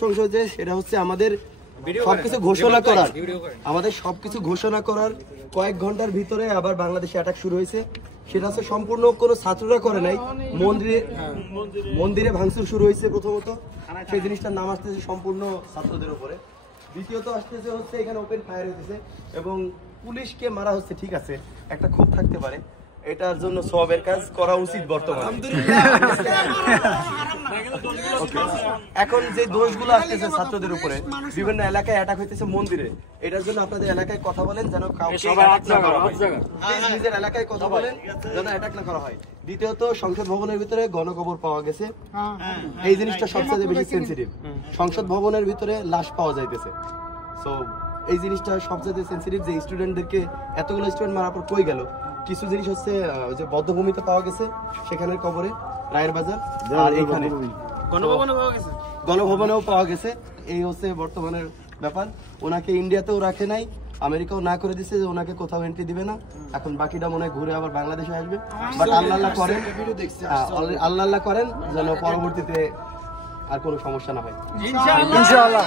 সংসদে সেটা হচ্ছে আমাদের সবকিছু ঘোষণা করার কয়েক ঘন্টার ভিতরে আবার বাংলাদেশে অ্যাটাক শুরু হয়েছে। সেটা হচ্ছে সম্পূর্ণ কোনো ছাত্ররা করে নাই, মন্দিরে ভাঙচুর শুরু হয়েছে প্রথমত, সেই জিনিসটার নাম আসতেছে সম্পূর্ণ ছাত্রদের উপরে। দ্বিতীয়ত আসতেছে হচ্ছে এখানে ওপেন ফায়ার হইতেছে এবং পুলিশকে মারা হচ্ছে। ঠিক আছে, একটা ক্ষোভ থাকতে পারে, এটার জন্য সওয়াবের কাজ করা উচিত বর্তমানে। এখন যে দোষগুলো আসতেছে ছাত্রদের উপরে, বিভিন্ন এলাকায় অ্যাটাক হইতেছে মন্দিরে, এটার জন্য আপনাদের এলাকায় কথা বলেন যেন নিজের এলাকায় কথা বলেন যেন অ্যাটাক না করা হয়। দ্বিতীয়ত সংসদ ভবনের ভিতরে গণকবর পাওয়া গেছে, এই জিনিসটা সবচেয়ে বেশি সেন্সিটিভ। সংসদ ভবনের ভিতরে লাশ পাওয়া যাইতেছে, সো এই জিনিসটা সবচেয়ে সেন্সিটিভ যে স্টুডেন্টদেরকে এতগুলো স্টুডেন্ট মারার পর কই গেল। কিছু জিনিস হচ্ছে যে বদ্ধভূমিতে পাওয়া গেছে, সেখানের কবরে রায়ের বাজার, আর এখানে গণভবনেও পাওয়া গেছে। এই হচ্ছে বর্তমানের ব্যাপার। ওনাকে ইন্ডিয়াতেও রাখে নাই, আমেরিকাও না করে দিচ্ছে যে ওনাকে কোথাও এন্ট্রি দিবে না। এখন বাকিটা মনে হয় ঘুরে আবার বাংলাদেশে আসবে। বাট আল্লাহ করেন যেন পরবর্তীতে আর কোনো সমস্যা না হয়। ইনশাআল্লাহ।